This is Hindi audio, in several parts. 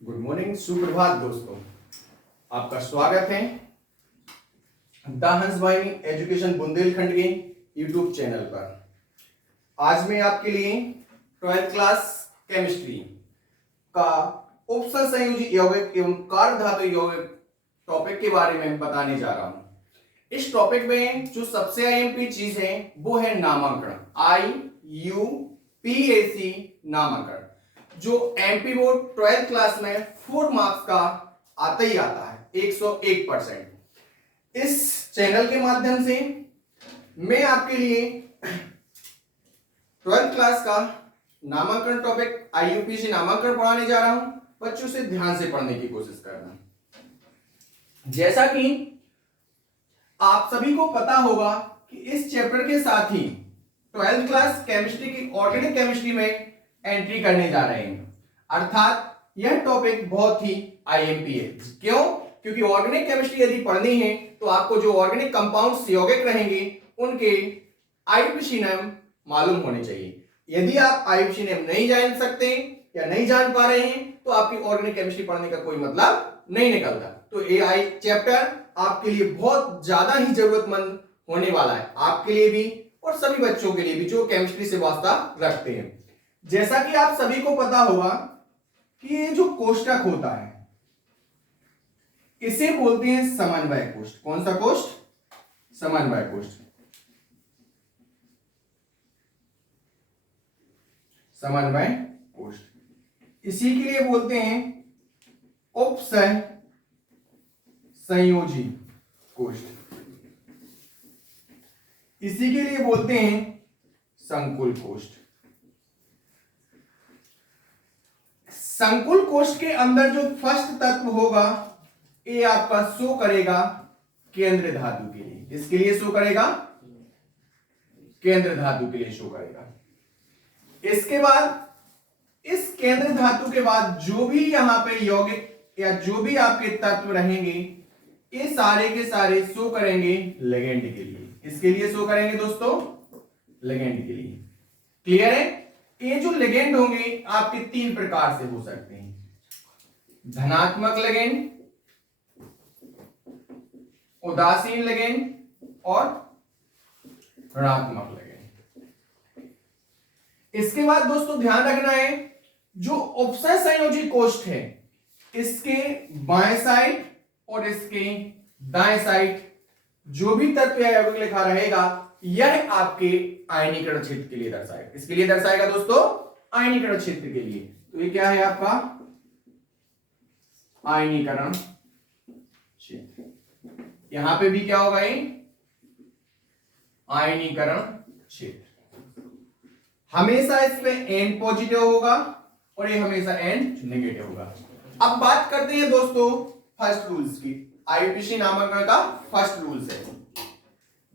गुड मॉर्निंग, सुप्रभात दोस्तों। आपका स्वागत है द हंस भाई एजुकेशन बुंदेलखंड के यूट्यूब चैनल पर। आज मैं आपके लिए 12th क्लास केमिस्ट्री का उपसर संयोजी यौगिक एवं कार्य धातु यौगिक टॉपिक के बारे में बताने जा रहा हूं। इस टॉपिक में जो सबसे आईएमपी चीज है वो है नामांकन। IUPAC नामांकन, जो एमपी बोर्ड 12th क्लास में 4 मार्क्स का आता ही आता है 101%। इस चैनल के माध्यम से मैं आपके लिए 12th क्लास का नामांकन टॉपिक IUPAC नामांकन पढ़ाने जा रहा हूं। बच्चों से ध्यान से पढ़ने की कोशिश करना। जैसा कि आप सभी को पता होगा कि इस चैप्टर के साथ ही 12th क्लास केमिस्ट्री की ऑर्गेनिक केमिस्ट्री में एंट्री करने जा रहे हैं। अर्थात यह टॉपिक बहुत ही आईएमपी है। क्यों? क्योंकि ऑर्गेनिक केमिस्ट्री यदि पढ़नी है तो आपको जो ऑर्गेनिक कंपाउंड्स यौगिक रहेंगे उनके आईयूपीएसी नाम मालूम होने चाहिए। यदि आप आईयूपीएसी नाम नहीं जान सकते या नहीं जान पा रहे हैं तो आपकी ऑर्गेनिक केमिस्ट्री पढ़ने का कोई मतलब नहीं निकलता। तो एआई चैप्टर आपके लिए बहुत ज्यादा ही जरूरतमंद होने वाला है, आपके लिए भी और सभी बच्चों के लिए भी जो केमिस्ट्री से वास्ता रखते हैं। जैसा कि आप सभी को पता होगा कि ये जो कोष्टक होता है इसे बोलते हैं समन्वय कोष्ठ। कौन सा कोष्ठ? समन्वय कोष्ठ। समन्वय कोष्ठ इसी के लिए बोलते हैं उपसह संयोजी कोष्ठ। इसी के लिए बोलते हैं संकुल कोष्ठ। संकुल कोष्ठ के अंदर जो फर्स्ट तत्व होगा ये आपका शो करेगा केंद्र धातु के लिए। इसके लिए शो करेगा केंद्र धातु के लिए शो करेगा। इसके बाद इस केंद्र धातु के बाद जो भी यहां पे यौगिक या जो भी आपके तत्व रहेंगे ये सारे के सारे शो करेंगे लिगेंड के लिए। इसके लिए शो करेंगे दोस्तों लिगेंड के लिए। क्लियर है? ये जो लिगेंड होंगे आपके 3 प्रकार से हो सकते हैं: धनात्मक लिगेंड, उदासीन लिगेंड और ऋणात्मक लिगेंड। इसके बाद दोस्तों ध्यान रखना है जो उपसह संयोजी कोष्ठ है इसके बाएं साइड और इसके दाएं साइड जो भी तत्व या यौगिक लिखा रहेगा यह आपके आयनीकरण क्षेत्र के लिए दर्शाएगा। इसके लिए दर्शाएगा दोस्तों आयनीकरण क्षेत्र के लिए। तो ये क्या है आपका आयनीकरण क्षेत्र। यहां पे भी क्या होगा? ये आयनीकरण क्षेत्र। हमेशा इसमें एन पॉजिटिव होगा और ये हमेशा एन नेगेटिव होगा। अब बात करते हैं दोस्तों फर्स्ट रूल्स की। आईयूपीएसी नामांकन का फर्स्ट रूल्स है,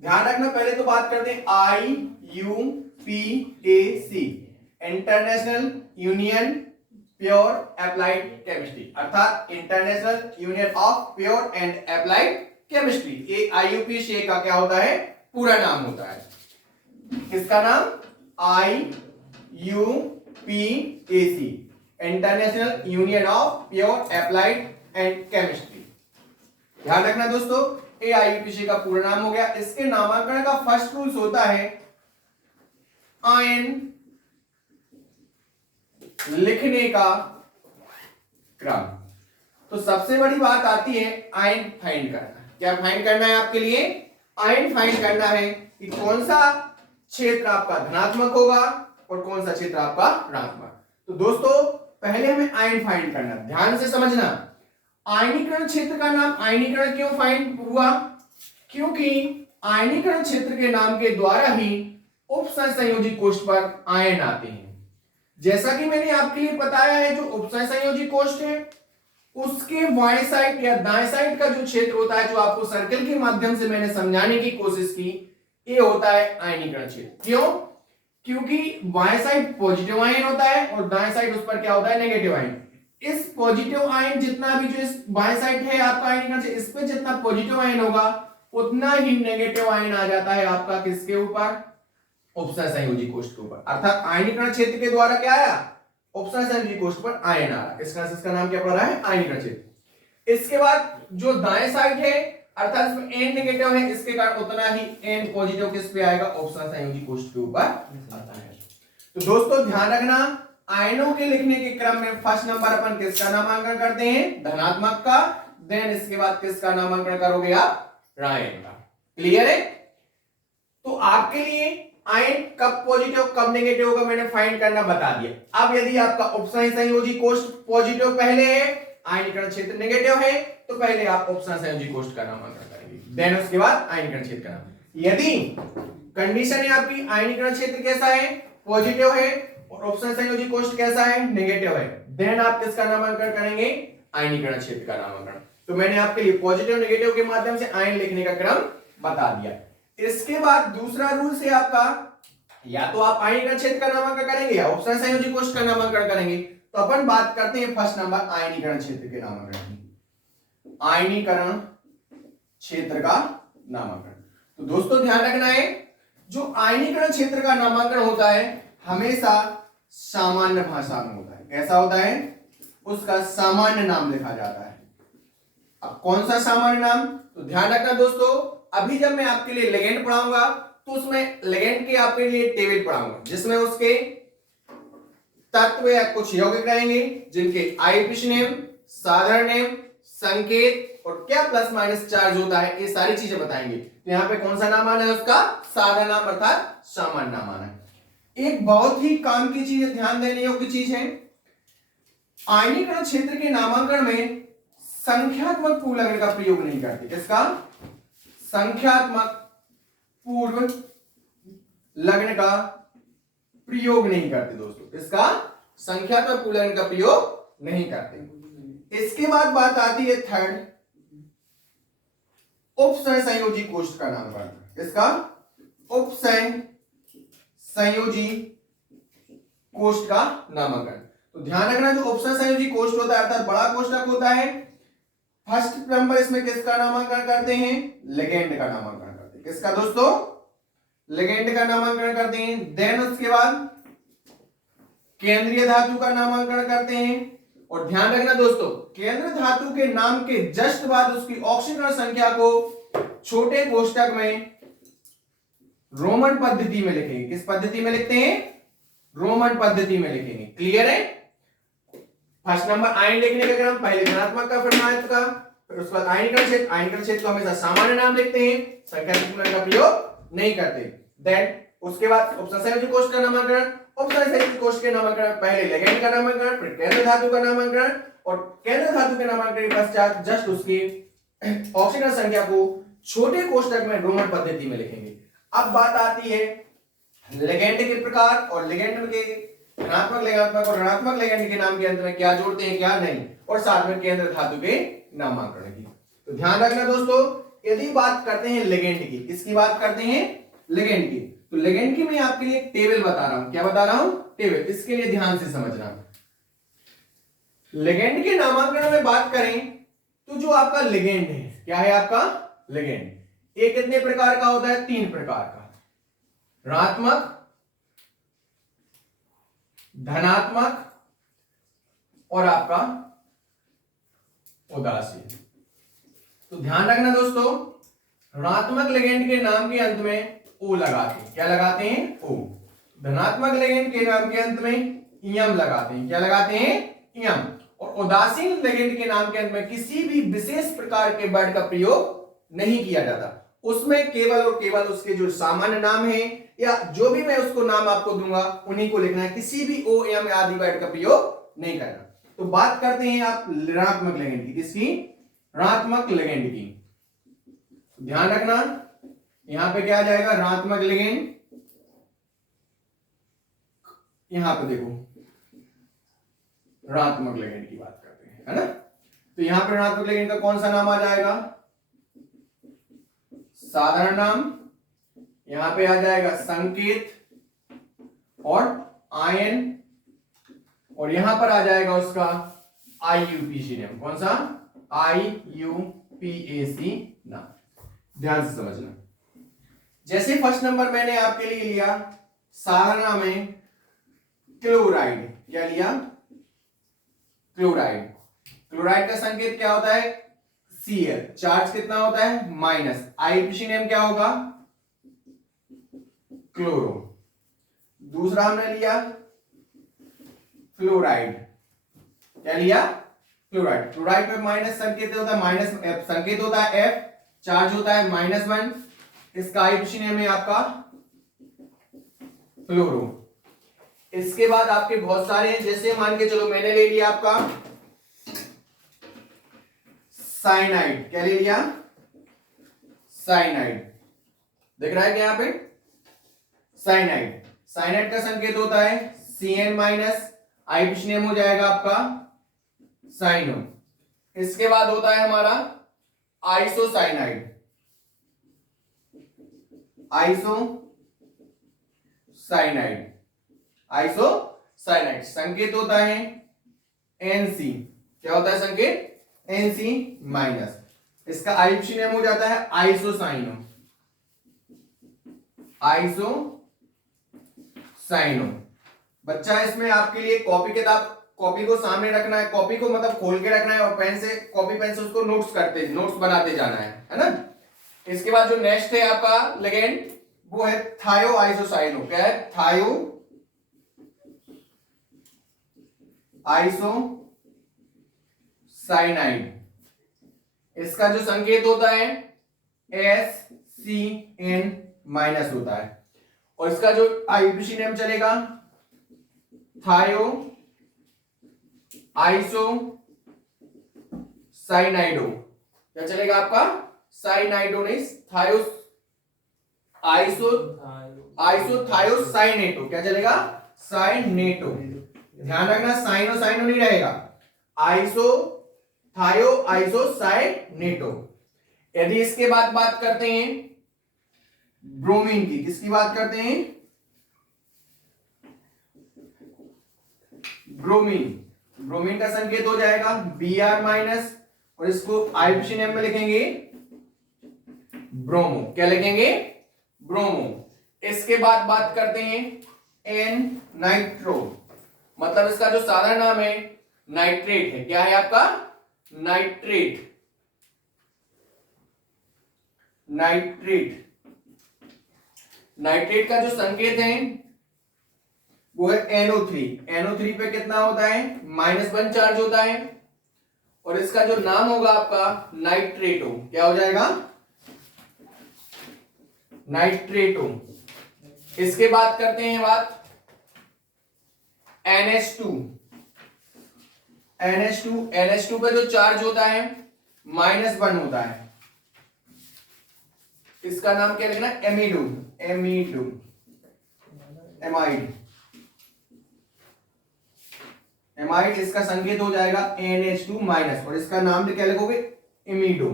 ध्यान रखना। पहले तो बात करते हैं IUPAC, international union pure applied chemistry, अर्थात international union of pure and applied chemistry. ये IUPAC का क्या होता है? पूरा नाम होता है। किसका नाम? IUPAC, international union of pure applied and chemistry. ध्यान रखना दोस्तों, AIUPAC का पूरा नाम हो गया। इसके नामांकन का फर्स्ट रूल्स होता है आयन लिखने का क्रम। तो सबसे बड़ी बात आती है आयन फाइंड करना। क्या फाइंड करना है आपके लिए? आयन फाइंड करना है कि कौन सा क्षेत्र आपका धनात्मक होगा और कौन सा क्षेत्र आपका ऋणात्मक। तो दोस्तों पहले हमें आयन फाइंड करना, ध्यान से समझना। आयनीकरण क्षेत्र का नाम आयनीकरण क्यों फाइंड हुआ? क्योंकि आयनीकरण क्षेत्र के नाम के द्वारा ही उपसह संयोजी कोष्ठ पर आयन आते हैं। जैसा कि मैंने आपके लिए बताया है जो उपसह संयोजी कोष्ठ है उसके बाएं साइड या दाएं साइड का जो क्षेत्र होता है, जो आपको सर्कल के माध्यम से मैंने समझाने की कोशिश की, ये होता है आयनीकरण क्षेत्र। क्यों? क्योंकि बाएं साइड पॉजिटिव आयन होता है और दाएं साइड उस पर क्या होता है? Negative ion. इस पॉजिटिव आयन जितना भी जो इस बाएं साइड है आपका आयनीकरण क्षेत्र, इस पे जितना पॉजिटिव आयन होगा उतना ही नेगेटिव आयन आ जाता है आपका किसके ऊपर? उपसह संयोजी कोष्ठ के ऊपर। अर्थात आयनीकरण क्षेत्र के द्वारा क्या आया? ऑप्शनल संयोजी कोष्ठ पर आयन आ रहा है, इसका नाम क्या पड़ रहा है, आयनीकरण क्षेत्र। इसके बाद जो दाएं साइड है अर्थात इसमें n नेगेटिव है, इसके कारण उतना ही n पॉजिटिव किस पे आएगा, ऑप्शनल संयोजी कोष्ठ के ऊपर आता है। तो दोस्तों ध्यान रखना, आयनों के लिखने के क्रम में फर्स्ट नंबर अपन किसका नामांकन करते हैं, धनात्मक का, देन इसके बाद किसका नामांकन करोगे आप, आयन का। क्लियर है? तो आपके लिए आयन कब पॉजिटिव कब नेगेटिव होगा मैंने फाइंड करना बता दिया। अब यदि आपका उपसंयोजी संयोजी कोष्ठ पॉजिटिव पहले है, आयनीकरण क्षेत्र नेगेटिव है, तो पहले आप उपसंयोजी संयोजी कोष्ठ का नामांकन करेंगे, देन उसके बाद आयनीकरण क्षेत्र का नाम। यदि कंडीशन है आपकी आयनीकरण क्षेत्र कैसा है, पॉजिटिव है, और उपसंयोजी संयोजी कोष्ठ कैसा है, नेगेटिव है, देन आप किसका नामांकन करेंगे, आयनीकरण क्षेत्र का नामांकन। तो मैंने आपके लिए पॉजिटिव नेगेटिव के माध्यम से आयन लिखने का क्रम बता दिया। इसके बाद दूसरा रूल से आपका या तो आप आयनीकरण क्षेत्र का नामांकन करेंगे या उपसंयोजी संयोजी कोष्ठ का नामांकन करेंगे। तो अपन बात करते हैं फर्स्ट नंबर आयनीकरण क्षेत्र के नामांकन की, आयनीकरण क्षेत्र का नामांकन। तो दोस्तों ध्यान रखना है, जो आयनीकरण क्षेत्र का नामांकन होता है हमेशा सामान्य भाषा में होता है। कैसा होता है, उसका सामान्य नाम लिखा जाता है। अब कौन सा सामान्य नाम, तो ध्यान रखना दोस्तों, अभी जब मैं आपके लिए लिगेंड पढ़ाऊंगा तो उसमें लिगेंड के आपके लिए टेबल पढ़ाऊंगा जिसमें उसके तत्व या कुछ यौगिक रहेंगे जिनके आईयूपीएसी नेम, साधारण नेम, संकेत और क्या प्लस माइनस चार्ज होता है, ये सारी चीजें बताएंगे। तो यहाँ पे कौन सा नाम आना है, उसका साधारण नाम अर्थात सामान्य नाम आना है। एक बहुत ही काम की चीज, ध्यान देने योग्य चीज है, आयनीकरण क्षेत्र के नामांकन में संख्यात्मक पूर्व लग्न का प्रयोग नहीं करते। किसका, संख्यात्मक पूर्व लग्न का प्रयोग नहीं करते दोस्तों, इसका संख्यात्मक पूर्व लग्न का प्रयोग नहीं करते। इसके बाद बात आती है थर्ड, उपसंयोजी संयोजी कोष्ठ का नामकरण। इसका उपसंयोजी संयोजी कोष्ठ का नामकरण। तो ध्यान रखना, जो उपसंयोजी संयोजी कोष्ठ होता है अर्थात बड़ा कोष्ठक होता है, फर्स्ट नंबर इसमें किसका नामांकन करते हैं, लिगेंड का नामांकन करते हैं। किसका दोस्तों, लिगेंड का नामांकन करते हैं। देन उसके बाद केंद्रीय धातु का नामांकन करते हैं। और ध्यान रखना दोस्तों, केंद्र धातु के नाम के जस्ट बाद उसकी ऑक्सीकरण संख्या को छोटे कोष्ठक में रोमन पद्धति में लिखेंगे। किस पद्धति में लिखते हैं, रोमन पद्धति में लिखेंगे। क्लियर है? फर्स्ट नंबर आयन लिखने का क्रम, पहले धनात्मक का फिर ऋणात्मक का, फिर उसके बाद आयनीकरण क्षेत्र। आयनीकरण क्षेत्र को हमेशा सामान्य नाम लिखते हैं, संख्यात्मक पूर्व का प्रयोग नहीं करते। देन उसके बाद उपसंयोजी संयोजी कोष्ठ का नामकरण, उपसंयोजी संयोजी कोष्ठ के नामकरण पहले लिगेंड का नामकरण, फिर केंद्र धातु का नामकरण, और केंद्र धातु के नामकरण के पश्चात जस्ट उसकी ऑक्सीकरण संख्या को छोटे कोष्ठक में रोमन पद्धति में लिखेंगे। अब बात आती है लिगेंड के प्रकार और लिगेंड के धनात्मक लिगेंड और ऋणात्मक लिगेंड के नाम के अंत में क्या जोड़ते हैं क्या नहीं, और साथ में केंद्र धातु के नामकरण की। तो ध्यान रखना दोस्तों, यदि बात करते हैं लिगेंड की, किसकी बात करते हैं, लिगेंड की, तो लिगेंड की मैं आपके लिए टेबल बता रहा हूं। क्या बता रहा हूं, टेबल। इसके लिए ध्यान से समझना। लिगेंड के नामकरण में बात करें तो जो आपका लिगेंड है, क्या है आपका लिगेंड, ये कितने प्रकार का होता है, 3 प्रकार का, ऋणात्मक, धनात्मक और आपका उदासीन। तो ध्यान रखना दोस्तों, ऋणात्मक लिगेंड के नाम के अंत में ओ लगाते हैं। क्या लगाते हैं, ओ। धनात्मक लिगेंड के नाम के अंत में इयम लगाते हैं। क्या लगाते हैं, इयम। और उदासीन लिगेंड के नाम के अंत में किसी भी विशेष प्रकार के वर्ड का प्रयोग नहीं किया जाता, उसमें केवल और केवल उसके जो सामान्य नाम है या जो भी मैं उसको नाम आपको दूंगा उन्हीं को लिखना है, किसी भी ओ एम आदि वर्ड का प्रयोग नहीं करना। तो बात करते हैं आप ऋणात्मक लिगेंड की, किसकी, ऋणात्मक लिगेंड की। ध्यान रखना, यहां पे क्या आ जाएगा, ऋणात्मक लिगेंड, यहां पे देखो ऋणात्मक लिगेंड की बात करते हैं, है ना। तो यहां पे ऋणात्मक लिगेंड का कौन सा नाम आ जाएगा, साधारण नाम, यहां पे आ जाएगा संकेत और आयन, और यहां पर आ जाएगा उसका आईयूपीएसी नाम। कौन सा, आईयूपीएसी नाम। ध्यान से समझना। जैसे फर्स्ट नंबर मैंने आपके लिए लिया साधारण में क्लोराइड, क्या लिया? क्लोराइड। क्लोराइड का संकेत क्या होता है? Cl। चार्ज कितना होता है? माइनस। आईयूपीएसी क्या होगा? क्लोरो। दूसरा हमने लिया फ्लोराइड। क्या लिया? क्लोराइड। क्लोराइड पे माइनस संकेत होता है, माइनस संकेत होता है F, चार्ज होता है -1। इसका आईयूपीएसी है आपका फ्लोरो। इसके बाद आपके बहुत सारे हैं, जैसे मान के चलो मैंने ले लिया आपका साइनाइड। क्या ले लिया? साइनाइड। दिख रहा है क्या यहां पे? साइनाइड। साइनाइड का संकेत होता है Cn माइनस, आईयूपीएसी हो जाएगा आपका साइनो। इसके बाद होता है हमारा आइसोसाइनाइड। आइसोसाइनाइड। आइसोसाइनाइड संकेत होता है Nc। क्या होता है संकेत? Nc minus. इसका आईयूपीएसी हो जाता है आइसोसाइनो। आइसोसाइनो। बच्चा इसमें आपके लिए कॉपी किताब, कॉपी को सामने रखना है, कॉपी को मतलब खोल के रखना है और पेन से, कॉपी पेन से उसको नोट्स बनाते जाना है ना। इसके बाद जो नेक्स्ट है आपका लिगेंड, वो है थायो आइसोसाइनो। क्या है? थायो आइसोसाइनाइड। इसका जो संकेत होता है SCN माइनस होता है, और इसका जो आईयूपीएसी नेम चलेगा थायो आइसोसाइनाइडो। क्या चलेगा आपका? साइनाइडो नहीं, थायो आइसोथायोसाइनेटो। क्या चलेगा? साइनेटो। ध्यान रखना, साइनो साइनो नहीं रहेगा, आइसो थायो आइसोसाइनेटो। यदि इसके बाद बात करते हैं ब्रोमीन की, किसकी बात करते हैं? ब्रोमीन। ब्रोमीन का संकेत हो जाएगा Br माइनस, और इसको आईयूपीएसी नेम में लिखेंगे ब्रोमो। क्या लिखेंगे? ब्रोमो। इसके बाद बात करते हैं एन नाइट्रो, मतलब इसका जो साधारण नाम है नाइट्रेट है। क्या है आपका? नाइट्रेट। नाइट्रेट। नाइट्रेट का जो संकेत है वो है NO3। NO3 पे कितना होता है? -1 चार्ज होता है, और इसका जो नाम होगा आपका नाइट्रेटो। क्या हो जाएगा? नाइट्रेटो। इसके बाद करते हैं बात NH2। NH2 पे जो चार्ज होता है -1 होता है, इसका नाम क्या लिखना? एमिडो। एमिडो, एमाइड। एमाइड। इसका संकेत हो जाएगा NH2 माइनस, और इसका नाम क्या लिखोगे? इमिडो।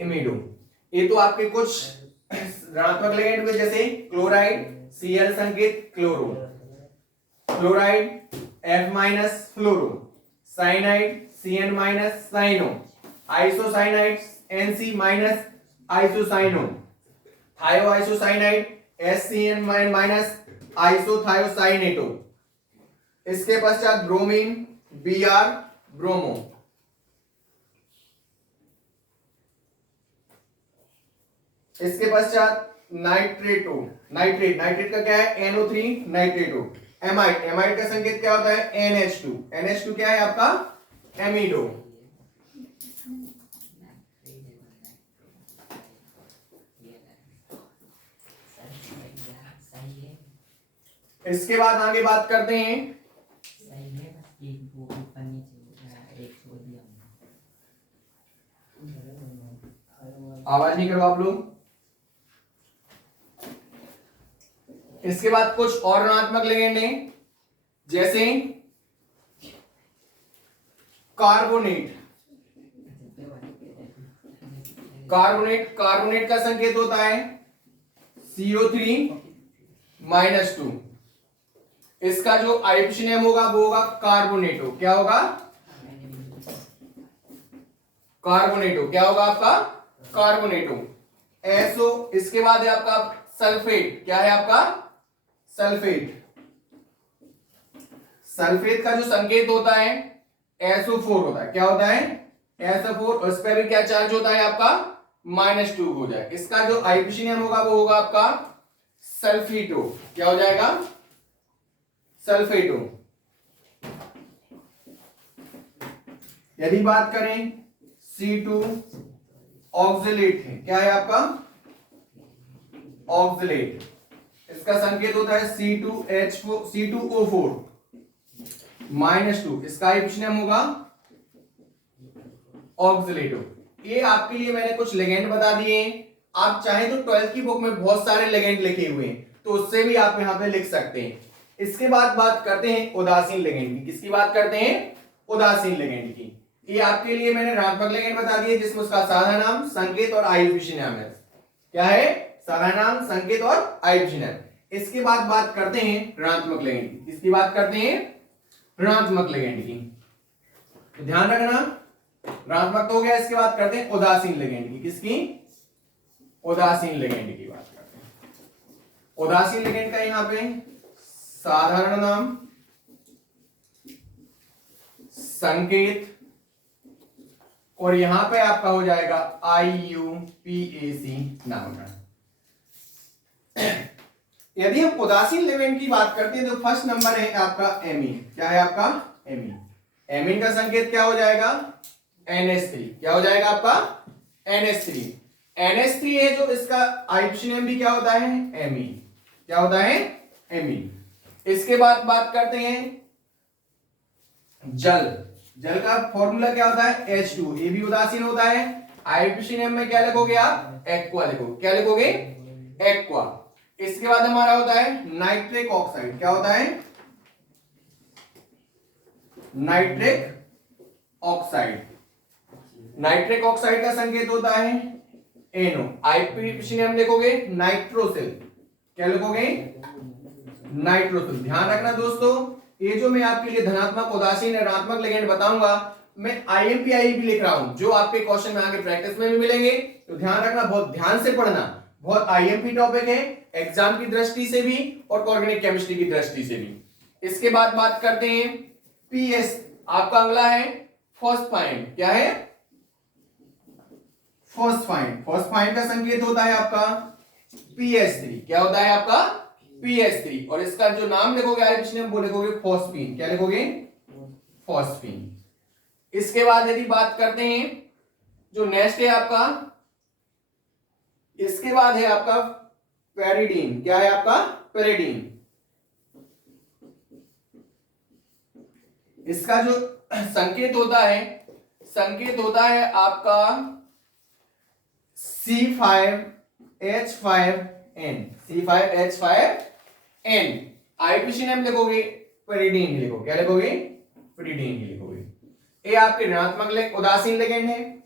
इमिडो। ये तो आपके कुछ ऋणात्मक लिगेंड हुए, जैसे क्लोराइड Cl संकेत chloro, fluoride F minus fluoro, cyanide Cn minus cyano, isocyanide Nc minus isocyano, thio isocyanide SCN minus isothiocyanato. इसके पश्चात ब्रोमीन Br ब्रोमो। इसके पश्चात नाइट्रेटो। नाइट्रेट का क्या है? NO3 नाइट्रेटो। एमाइड। एमाइड का संकेत क्या होता है? NH2। NH2 क्या है आपका? एमिडो। इसके बाद आगे बात करते हैं आवाज नहीं करो आप लोग। इसके बाद कुछ और ऋणात्मक लिगेंड हैं, जैसे कार्बोनेट। कार्बोनेट का संकेत होता है CO3 -2। इसका जो आईयूपीएसी नेम होगा वो होगा कार्बोनेटो। क्या होगा? कार्बोनेटो। क्या होगा आपका? कार्बोनेटो। SO। इसके बाद है आपका सल्फेट। क्या है आपका? सल्फेट, सल्फेट का जो संकेत होता है SO4 होता है। क्या होता है? SO4। और इस पर भी क्या चार्ज होता है आपका? -2 हो जाए। इसका जो आईपीसी होगा वो होगा आपका सल्फेटो। क्या हो जाएगा? सल्फेटो। यदि बात करें C2 ऑक्सलेट है। क्या है आपका? ऑक्सलेट। इसका संकेत होता है C2H4 C2O4 -2। इसका आईपीसी होगा ऑक्सलेटो। ये आपके लिए मैंने कुछ लेगेंड बता दिए। आप चाहें तो 12th की बुक में बहुत सारे लेगेंड लिखे हुए हैं, तो उससे भी आप यहां पे लिख सकते हैं। इसके बाद बात करते हैं उदासीन लेगेंड की। किसकी बात करते हैं? उदासीन लेगेंड की। ये आपके लिए मैंने ऋणात्मक लेगेंड बता दिए, जिसमें उसका साधा नाम, संकेत और आईपीसी नाम है। क्या है? साधा नाम, संकेत और आईपीसी नाम। इसके बाद बात करते हैं ऋणात्मक लेगेंड की। किसकी बात करते हैं? ऋणात्मक लेगेंड की। तो ध्यान रखना, ऋणात्मक तो हो गया। इसके बाद करते हैं उदासीन लेगेंड की। किसकी? उदासीन लेगेंड की बात करते हैं। उदासीन लेगेंड का यहां पे साधारण नाम, संकेत, और यहां पे आपका हो जाएगा IUPAC नामकरण। यदि हम उदासीन लेगेंड की बात करते हैं तो फर्स्ट नंबर है आपका एमीन। क्या है आपका? एमीन। एमीन का संकेत क्या हो जाएगा? NH3। क्या हो जाएगा आपका? NH3। NH3 है जो इसका आईपीसी नेम भी क्या होता है? एमीन। क्या होता है? एमीन। इसके बाद बात करते हैं जल। जल का फॉर्मूला क्या होता है? H2। ये भी उदासीन होता है। आईपीसी नेम में क्या लिखोगे आप? एक्वा लिखोगे। क्या लिखोगे? एक्वा। इसके बाद हमारा होता है नाइट्रिक ऑक्साइड। क्या होता है? Nitric oxide. नाइट्रिक ऑक्साइड का संकेत होता है NO। आईपीसी नेम लिखोगे नाइट्रोसिल। क्या लिखोगे? नाइट्रोसिल। ध्यान रखना दोस्तों, ये जो मैं आपके लिए धनात्मक, उदासीन, ऋणात्मक लेगेंड बताऊंगा, मैं IMPI भी लिख रहा हूं, जो आपके क्वेश्चन में आगे प्रैक्टिस में भी मिलेंगे। तो ध्यान रखना, बहुत ध्यान से पढ़ना। बहुत IMP टॉपिक है, एग्जाम की दृष्टि से भी और ऑर्गेनिक केमिस्ट्री की दृष्टि से भी। इसके बाद बात करते हैं PS। आपका अगला है फॉस्फाइन। क्या है? फॉस्फाइन। फॉस्फाइन का संकेत होता है आपका PS3। क्या होता है आपका? PS3। और इसका जो नाम लिखोगे आईपीसी नेम, वो लिखोगे फॉस्फीन। क्या लिखोगे? फॉस्फीन। इसके बाद यदि बात करते हैं, जो नेक्स्ट है आपका, इसके बाद है आपका पेरिडीन। क्या है आपका? पेरिडीन। इसका जो संकेत होता है, संकेत होता है आपका C5H5N। C5H5N। आईपीसी नेम लिखोगे पेरिडीन ही लिखोगे। क्या लिखोगे? पेरिडीन ही लिखोगे। ये आपके ऋणात्मक उदासीन लेगेंड है।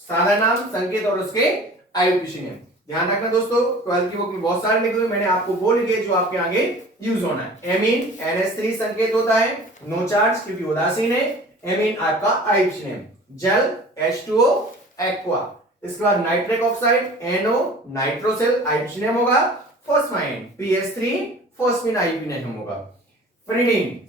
साधा नाम, संकेत और उसके आईपीसी नेम। ध्यान रखना दोस्तों, 12th की बुक में बहुत सारे लिखे हुए, मैंने आपको वो लिखे जो आपके आगे यूज होना है। एमीन NH3 संकेत होता है, नो चार्ज क्योंकि उदासीन है। एमीन आपका आईपीसी नेम। जल H2O एक्वा। इसके बाद nitric oxide NO nitrosyl IPC name होगा। Phosphine PS3 phosphine IPC name होगा। Pyridine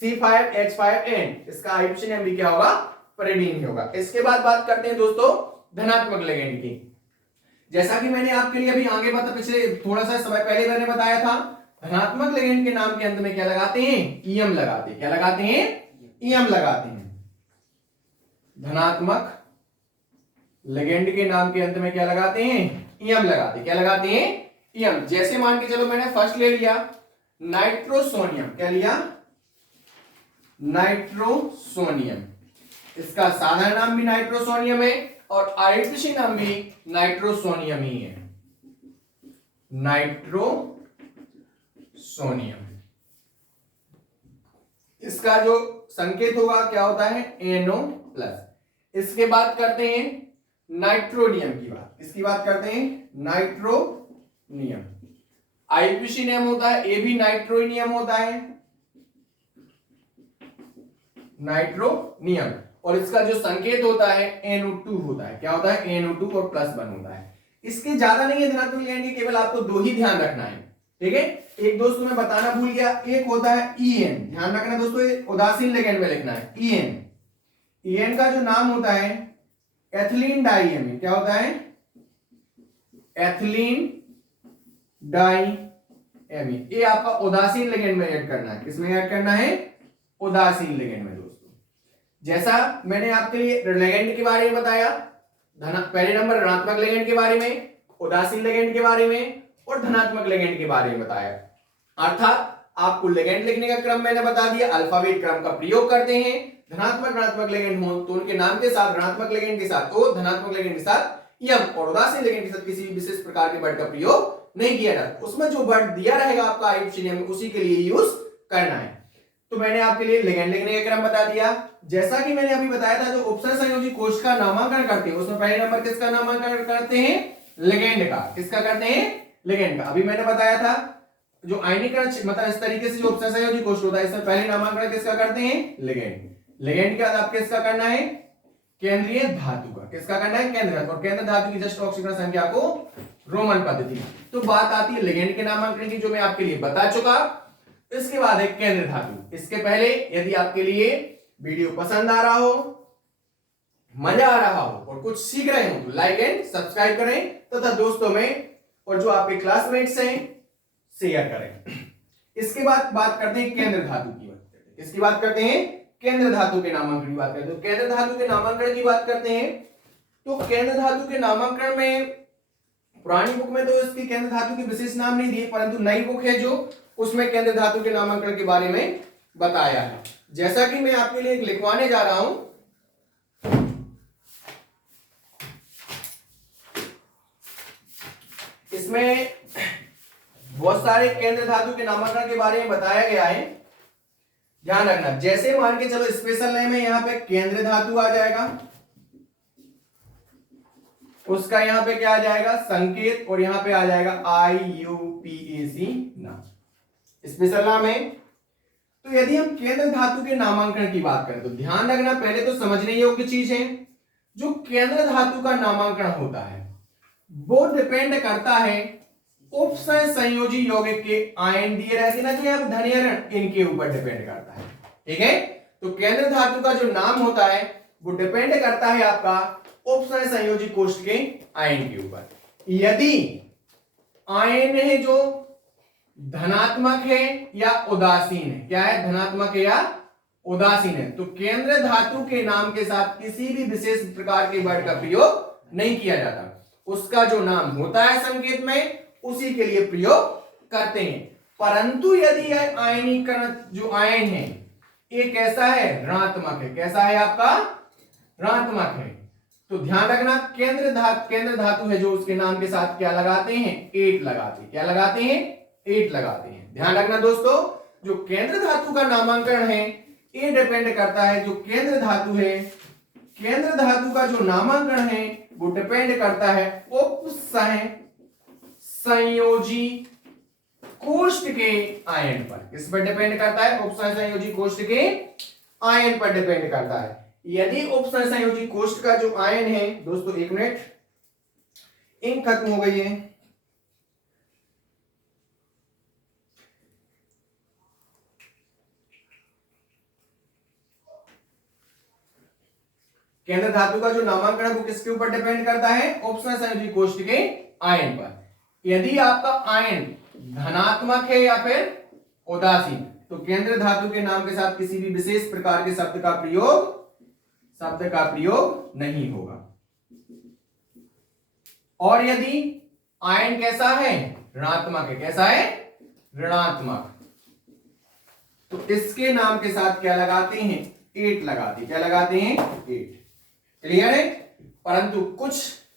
C5H5N। इसका आईपीसी नेम भी क्या होगा? पेरिडीन ही होगा। इसके बाद बात करते हैं दोस्तों धनात्मक लेगेंड की। जैसा कि मैंने आपके लिए अभी आगे पिछले थोड़ा सा समय पहले मैंने बताया था, धनात्मक लेगेंड के नाम के अंत में क्या लगाते हैं? EM लगाते हैं। क्या लगाते हैं? EM लगाते हैं। धनात्मक लेगेंड के नाम के अंत में क्या लगाते हैं? EM लगाते हैं। क्या लगाते हैं? EM। जैसे मान के चलो मैंने फर्स्ट ले लिया नाइट्रोसोनियम। क्या लिया? नाइट्रोसोनियम। इसका साधारण नाम भी नाइट्रोसोनियम है और आईपीसी नाम भी नाइट्रोसोनियम ही है। नाइट्रोसोनियम। इसका जो संकेत होगा क्या होता है? NO+। इसके बाद करते हैं नाइट्रोनियम की बात। इसकी बात करते हैं नाइट्रोनियम। आईपीसी नेम होता है, ये भी नाइट्रोनियम होता है, नाइट्रोनियम। और इसका जो संकेत होता है NO2 होता है। क्या होता है? NO2 और +1 होता है। इसके ज्यादा नहीं है धनात्मक लेगेंड के, केवल आपको दो ही ध्यान रखना है। ठीक है। एक दोस्तों मैं बताना भूल गया, एक होता है ईएन, ध्यान रखना दोस्तों, ये उदासीन लिगेंड में लिखना है ईएन। ईएन का जो नाम होता है एथिलीन डाइएमीन, क्या होता है, एथिलीन डाइएमीन। ये आपका उदासीन लिगेंड में ऐड करना है, किसमें ऐड करना है, उदासीन लिगेंड में दोस्तों। जैसा मैंने आपके लिए लिगेंड के बारे में बताया, पहले नंबर ऋणात्मक लिगेंड के बारे में, उदासीन लिगेंड के बारे में और धनात्मक लिगेंड के बारे में बताया। अर्थात आपको लिगेंड लिखने का क्रम मैंने बता दिया, अल्फाबेट क्रम का प्रयोग करते हैं। धनात्मक ऋणात्मक लिगेंड हो तो उनके नाम के साथ ऋणात्मक लिगेंड के साथ तो धनात्मक लिगेंड के साथ यम और उदासीन लिगेंड के साथ किसी भी विशेष प्रकार के वर्ड का प्रयोग नहीं किया जाता। उसमें जो वर्ड दिया रहेगा आपका आयुष्य में उसी के लिए यूज करना है। तो मैंने आपके लिए लिगेंड लिखने का क्रम बता दिया। जैसा कि मैंने अभी बताया था, जो उपसर्ग संयोजी कोष्ठ का नामांकन करते हैं उसमें पहले नंबर किसका नामांकन करते हैं, लिगेंड का। किसका करते हैं, लिगेंड का। अभी मैंने बताया था जो आयनीकरण मतलब इस तरीके से जो उपसर्ग संयोजी कोष्ठ होता है इसमें पहले नामांकन किसका करते हैं, लिगेंड। लिगेंड के बाद आप किसका करना है, केंद्रीय धातु का। किसका करना है, केंद्र धातु। और केंद्र धातु की जस्ट ऑक्सीकरण संख्या को रोमन पद्धति। तो बात आती है लिगेंड के नामांकन की, जो मैं आपके लिए बता चुका। इसके बाद है केंद्र धातु। इसके पहले यदि आपके लिए वीडियो पसंद आ रहा हो, मजा आ रहा हो और कुछ सीख रहे हो तो लाइक एंड सब्सक्राइब करें तथा दोस्तों में और जो आपके क्लासमेट्स हैं शेयर करें। इसके बाद बात करते हैं केंद्र धातु की। इसकी बात करते हैं केंद्र धातु के नामांकन की बात करते हैं। तो केंद्र धातु के नामांकन की बात करते हैं तो केंद्र धातु के नामांकन में पुरानी बुक में तो इसकी केंद्र धातु की विशेष नाम नहीं दिए, परंतु नई बुक है जो उसमें केंद्र धातु के नामांकन के बारे में बताया है। जैसा कि मैं आपके लिए लिखवाने जा रहा हूं, इसमें बहुत सारे केंद्र धातु के नामांकन के बारे में बताया गया है, ध्यान रखना। जैसे मान के चलो स्पेशल नेम है, यहां पे केंद्र धातु आ जाएगा, उसका यहां पे क्या आ जाएगा, संकेत, और यहां पे आ जाएगा IUPAC नाम, स्पेशल नाम है। तो यदि हम केंद्र धातु के नामांकन की बात करें तो ध्यान रखना, पहले तो समझने योग्य चीज है, जो केंद्र धातु का नामांकन होता है वो डिपेंड करता है उपसय संयोजी यौगिक के आयन दिए रहते ना, जो अब धन या ऋण इनके ऊपर डिपेंड करता है। ठीक है, तो केंद्र धातु का जो नाम होता है वो डिपेंड करता है आपका उपसय संयोजी कोष्ठ के आयन के ऊपर। यदि आयन है जो धनात्मक है या उदासीन है, क्या है, धनात्मक है या उदासीन है, तो केंद्र धातु के नाम के साथ किसी भी विशेष प्रकार के वर्ड का प्रयोग नहीं किया जाता। उसका जो नाम होता है संकेत में उसी के लिए प्रयोग करते हैं। परंतु यदि यह आयनीकरण जो आयन है ये कैसा है, ऋणात्मक है। कैसा है आपका, ऋणात्मक है। तो ध्यान रखना, केंद्र धातु है जो उसके नाम के साथ क्या लगाते हैं, 8 लगाते हैं। क्या लगाते हैं, 8 लगाते हैं। ध्यान रखना दोस्तों, जो केंद्र धातु का नामांकन है ये डिपेंड करता है, जो केंद्र धातु है, केंद्र धातु का जो नामांकन है वो डिपेंड करता है उपसय संयोजी कोष्ठ के आयन पर। किस पर डिपेंड करता है, उपसय संयोजी कोष्ठ के आयन पर डिपेंड करता है। यदि उपसय संयोजी कोष्ठ का जो आयन है, दोस्तों एक मिनट, इंक खत्म हो गई है। केंद्र धातु का जो नामांकन है वो किसके ऊपर डिपेंड करता है, उपसय संयोजी कोष्ठ के आयन पर। यदि आपका आयन धनात्मक है या फिर उदासीन तो केंद्र धातु के नाम के साथ किसी भी विशेष प्रकार के शब्द का प्रयोग नहीं होगा। और यदि आयन कैसा है, ऋणात्मक है। कैसा है, ऋणात्मक, तो इसके नाम के साथ क्या लगाते हैं, 8 लगाते हैं। क्या लगाते हैं, 8। क्लियर है। परंतु कुछ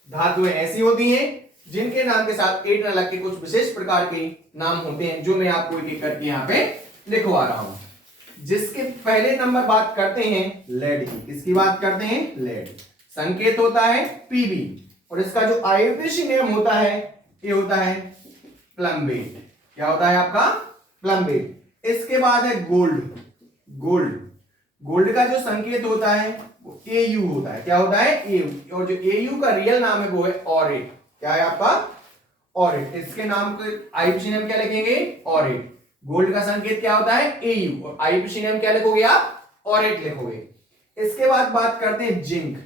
धातुएं ऐसी होती हैं जिनके नाम के साथ 8 न लग के कुछ विशेष प्रकार के नाम होते हैं, जो मैं आपको एक एक करके यहां पे लिखवा रहा हूं। जिसके पहले नंबर बात करते हैं लेड की। किसकी बात करते हैं, लेड। संकेत होता है Pb और इसका जो आयुर्वेदिक नेम होता है ये होता है प्लम्बेट। क्या होता है आपका, प्लम्बेट। इसके बाद है गोल्ड का जो संकेत होता है वो Au होता है। क्या होता है, Au। और जो Au का रियल नाम है वो है ऑरेट। क्या है आपका, ऑरेट। इसके नाम को आईयूसीएन नेम क्या लिखेंगे? ऑरेट। गोल्ड का संकेत क्या होता है? एयू, और आईयूसीएन नेम क्या लिखोगे आप? ऑरेट लिखोगे। इसके बाद बात करते हैं जिंक।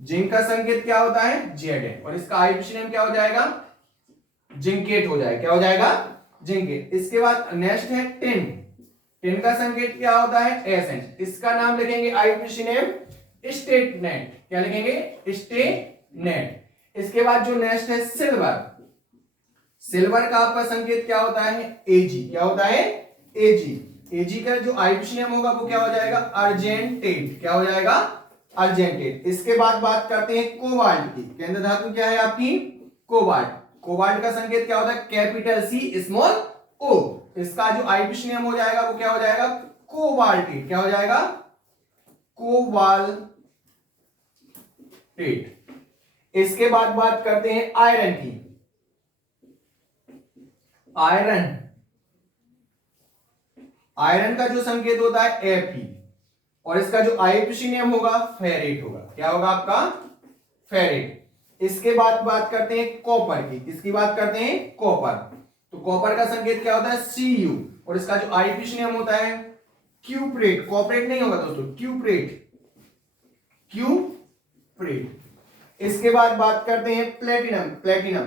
जिंक का संकेत क्या होता है? जेड, और इसका आईयूसीएन नेम क्या हो जाएगा? जिंकेट हो जाएगा। क्या हो जाएगा? जिंकेट। इसके बाद नेक्स्ट है टिन। टिन का संकेत क्या होता है? एसएन। इसका नाम लिखेंगे आईयूसीएन नेम स्टेटनेट। क्या लिखेंगे? स्टेटनेट। इसके बाद जो नेक्स्ट है सिल्वर। सिल्वर का आपका संकेत क्या होता है? एजी। क्या होता है? एजी। एजी का जो आईयूसीएन नेम होगा वो क्या हो जाएगा? अर्जेंटेट। क्या हो जाएगा? अर्जेंटेट। इसके बाद बात करते हैं कोबाल्ट की। केंद्र धातु क्या है आपकी? कोबाल्ट। कोबाल्ट का संकेत क्या होता है? कैपिटल सी स्मॉल ओ। इसका जो आईयूसीएन नेम हो जाएगा वो क्या हो जाएगा? कोबाल्टेट। क्या हो जाएगा? कोबाल्टेट। इसके बाद बात करते हैं आयरन की। आयरन, आयरन का जो संकेत होता है एफी, और इसका जो आईयूसीएन नेम होगा फेरेट होगा। क्या होगा आपका? फेरेट। इसके बाद बात करते हैं कॉपर की। किसकी बात करते हैं? कॉपर। तो कॉपर का संकेत क्या होता है? सीयू, और इसका जो आईयूसीएन नेम होता है क्यूप्रेट। कॉपरेट नहीं होगा दोस्तों, क्यूप्रेट। क्यूप्रेट। इसके बाद बात करते हैं प्लेटिनम। Platinum,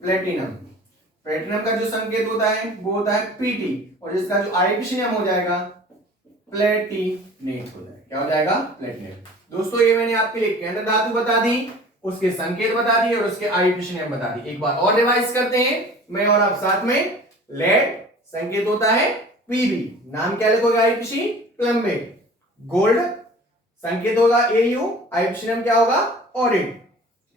platinum. प्लेटिनम का जो संकेत होता है वो होता है पीटी, और इसका जो आईयूसीएन नेम हो जाएगा प्लेटिनेट हो जाएगा। क्या हो जाएगा? प्लेटिनेट। दोस्तों ये मैंने आपके लिए केंद्र धातु बता दी, उसके संकेत बता दिए, और उसके आईयूसीएन नेम बता दी। एक बार और रिवाइज करते हैं मैं और आप साथ में। लेड संकेत होता है पीबी, नाम क्या लिखोगे? IUC plumbate. गोल्ड संकेत होगा एयू, आईयूसीएन नेम क्या होगा? ऑरेट।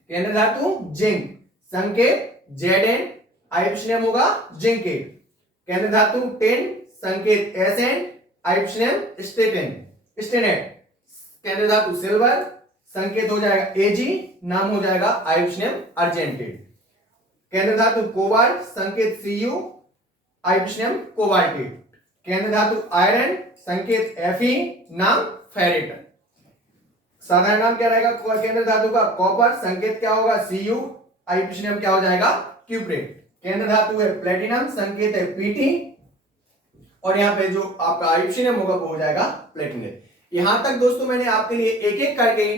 केंद्र धातु जिंक, संकेत जेडएन, आईयूसीएन नेम होगा जिंकेट। केंद्र धातु टिन, संकेत एसएन, आईयूसीएन नेम स्टेनेट। केंद्र धातु सिल्वर, संकेत हो जाएगा एजी, नाम हो जाएगा आईयूसीएन नेम अर्जेंटेट। केंद्र धातु कोबाल्ट, संकेत सीयू, आईयूसीएन नेम कोबाल्टेट। केंद्र धातु आयरन, संकेत एफई, नाम फेरेट। साधारण नाम क्या रहेगा केंद्र धातु का? कॉपर, संकेत क्या होगा? सीयू, आईयूसीएन नेम क्या हो जाएगा? क्यूप्रेट। केंद्र धातु है प्लेटिनम, संकेत है पीटी, और यहाँ पे जो आपका आईयूसीएन नेम होगा वो हो जाएगा प्लेटिनेट। यहां तक दोस्तों मैंने आपके लिए एक एक करके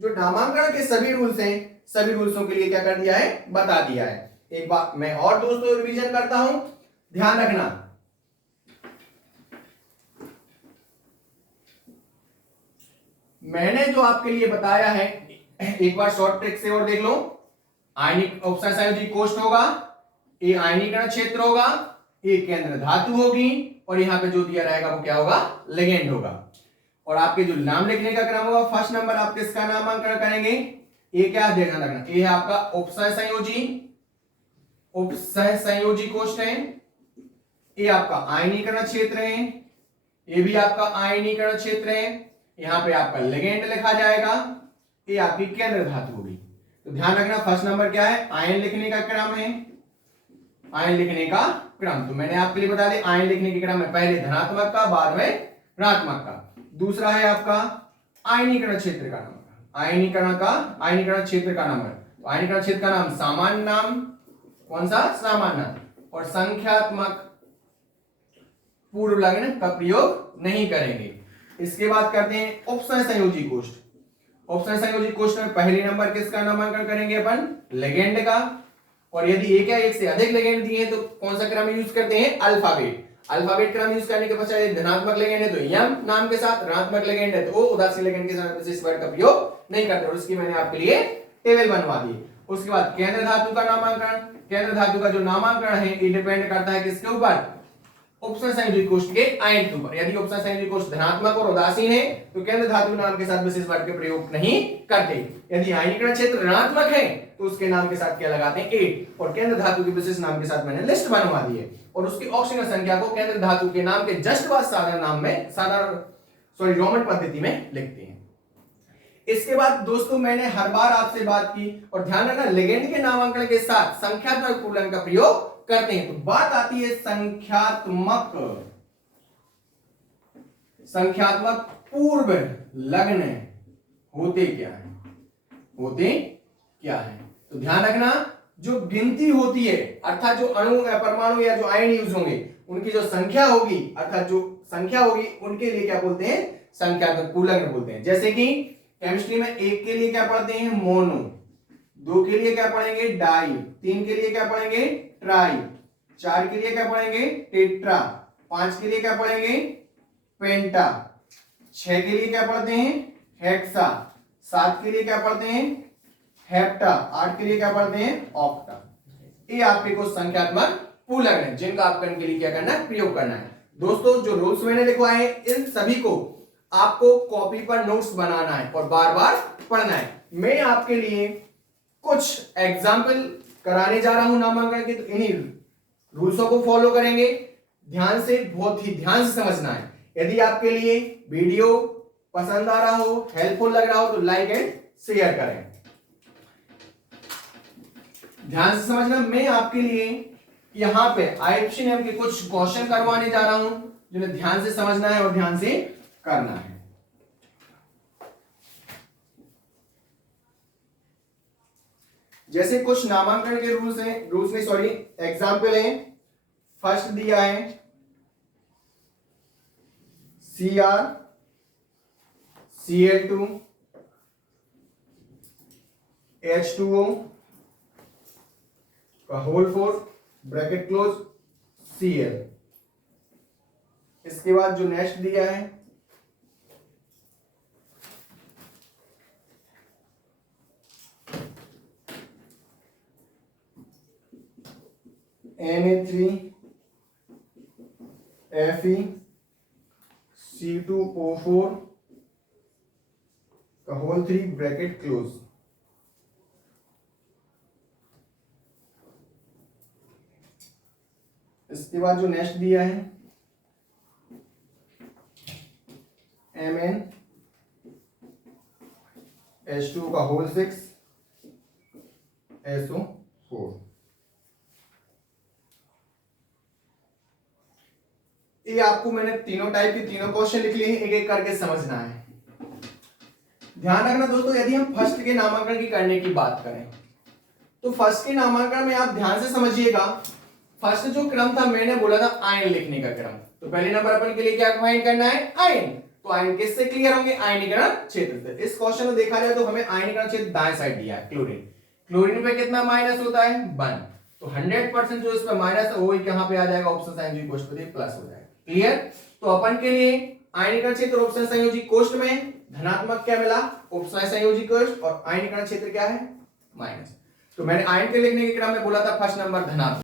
जो नामांकन के सभी रूल्स हैं, सभी रूल्सों के लिए क्या कर दिया है? बता दिया है। एक बार मैं और दोस्तों रिवीजन करता हूं, ध्यान रखना। मैंने जो आपके लिए बताया है एक बार शॉर्ट ट्रिक से और देख लो। आयनिक ऑप्शन संयोजी कोष्ठ होगा, ये आयनीकरण क्षेत्र होगा, ये केंद्र धातु होगी, और यहाँ पे जो दिया रहेगा वो क्या होगा? लिगेंड होगा। और आपके जो नाम लिखने का क्रम होगा, फर्स्ट नंबर आप किसका नामांकन करेंगे? ये क्या देखना रखना, ये है आपका उपसह संयोजी, उपसह संयोजी कोष्ठ है, ये आपका आयनीकरण क्षेत्र है, ये भी आपका आयनीकरण क्षेत्र है, यहाँ पे आपका लिगेंड लिखा जाएगा, ये आपकी केंद्र धातु होगी। तो ध्यान रखना फर्स्ट नंबर क्या है? आयन लिखने का क्रम है, आयन लिखने का क्रम। तो मैंने आपके लिए बता दिया आयन लिखने के क्रम में पहले धनात्मक का, बाद में ऋणात्मक का। दूसरा है आपका आयनीकरण क्षेत्र का नंबर, आयनीकरण क्षेत्र का नंबर। आयनीकरण क्षेत्र का नाम सामान्य नाम, कौन सा? सामान्य नाम। और संख्यात्मक पूर्व लग्न का प्रयोग नहीं करेंगे। इसके बाद करते हैं उपसह संयोजी कोष्ठ। उपसह संयोजी कोष्ठ में पहले नंबर किसका नामांकन करेंगे अपन? लिगेंड का। और यदि एक या एक से अधिक लिगेंड दिए तो कौन सा क्रम यूज करते हैं? अल्फाबेट। अल्फाबेट क्रम यूज करने के पश्चात धनात्मक लिगेंड है तो यम नाम के साथ, ऋणात्मक लिगेंड है तो ओ, उदासीन लिगेंड के साथ विशेष वर्ड का प्रयोग नहीं करते। और उसकी मैंने आपके लिए टेबल बनवा दी। उसके बाद केंद्र धातु का नामांकन। केंद्र धातु का जो नामांकन है ये डिपेंड करता है किसके ऊपर? उपसह संयोजी कोष्ठ के आयन के ऊपर। यदि उपसह संयोजी कोष्ठ धनात्मक और उदासीन है तो केंद्र धातु नाम के साथ विशेष वर्ड के प्रयोग नहीं करते। यदि आयनीकरण क्षेत्र ऋणात्मक है तो उसके नाम के साथ क्या लगाते हैं? 8। और केंद्र धातु के विशेष नाम के साथ मैंने लिस्ट बनवा दी है, और उसकी ऑक्सीजन संख्या को केंद्र धातु के नाम के जस्ट बाद साधारण नाम में, रोमन पद्धति में लिखते हैं। इसके बाद दोस्तों मैंने हर बार आपसे बात की, और ध्यान रखना लिगेंड के नामांकन के साथ संख्यात्मक पूर्वलग्न का प्रयोग करते हैं। तो बात आती है संख्यात्मक पूर्व लग्न होते क्या है? होते क्या है। तो ध्यान रखना, जो गिनती होती है अर्थात जो अणु या परमाणु या जो आयन यूज होंगे उनकी जो संख्या होगी अर्थात जो संख्या होगी उनके लिए क्या बोलते हैं, संख्यात्मक पूर्णांक बोलते हैं। जैसे कि केमिस्ट्री में 1 के लिए क्या पढ़ते हैं, मोनो, 2 के लिए क्या पढ़ेंगे, डाई, 3 के लिए क्या पढ़ेंगे, ट्राई, 4 के लिए क्या पढ़ेंगे, टेट्रा, 5 के लिए क्या पढ़ेंगे, पेंटा, 6 के लिए क्या पढ़ते हैं, हेक्सा, 7 के लिए क्या पढ़ते हैं, हेप्टा, 8 के लिए क्या पढ़ते हैं, ऑक्टा। ये आपके कुछ संख्यात्मक पूर्णांक है जिनका आपको इनके लिए क्या करना है, प्रयोग करना है। दोस्तों जो रूल्स मैंने लिखवाए हैं इन सभी को आपको कॉपी पर नोट्स बनाना है और बार बार पढ़ना है। मैं आपके लिए कुछ एग्जाम्पल कराने जा रहा हूं नामांकन के, तो इन्हीं रूल्सों को फॉलो करेंगे। ध्यान से, बहुत ही ध्यान से समझना है। यदि आपके लिए वीडियो पसंद आ रहा हो, हेल्पफुल लग रहा हो तो लाइक एंड शेयर करें। ध्यान से समझना, मैं आपके लिए यहां पे आईएफएससी नेम के कुछ क्वेश्चन करवाने जा रहा हूं जिन्हें ध्यान से समझना है और ध्यान से करना है। जैसे कुछ नामांकन के रूल्स हैं, रूल्स नहीं सॉरी एग्जाम्पल हैं। फर्स्ट दिया है Cr Cl2 H2O का होल 4 ब्रैकेट क्लोज Cl। इसके बाद जो नेक्स्ट दिया है Na3Fe C2O4 का होल 3 ब्रैकेट क्लोज। इसके बाद जो नेक्स्ट दिया है MnH2 का होल 6 SO4। ये आपको मैंने तीनों टाइप के तीनों क्वेश्चन लिख लिए हैं, एक एक करके समझना है। ध्यान रखना दोस्तों, यदि हम फर्स्ट के नामांकन की करने की बात करें तो फर्स्ट के नामांकन में आप ध्यान से समझिएगा। फर्स्ट जो क्रम था मैंने बोला था आयन लिखने का क्रम, तो पहले नंबर अपन के लिए क्या फाइंड करना है, आयन। तो आयन किससे क्लियर होंगे, आयनीकरण क्षेत्र से। इस क्वेश्चन में देखा जाए तो हमें आयनीकरण क्षेत्र दाएं साइड दिया है, क्लोरीन। क्लोरीन पे कितना माइनस होता है, 1। तो 100% जो इसमें माइनस है वही कहां पे आ जाएगा, ऑप्शन संयोजी कोष्ठ पे प्लस हो जाएगा। क्लियर। तो अपन के लिए आयनीकरण क्षेत्र ऑप्शन संयोजी कोष्ठ में धनात्मक क्या मिला, ऑप्शन संयोजी कोष्ठ, और आयनीकरण क्षेत्र क्या है, माइनस। तो मैंने आयन के लिखने के क्रम में बोला था फर्स्ट नंबर धनात्मक।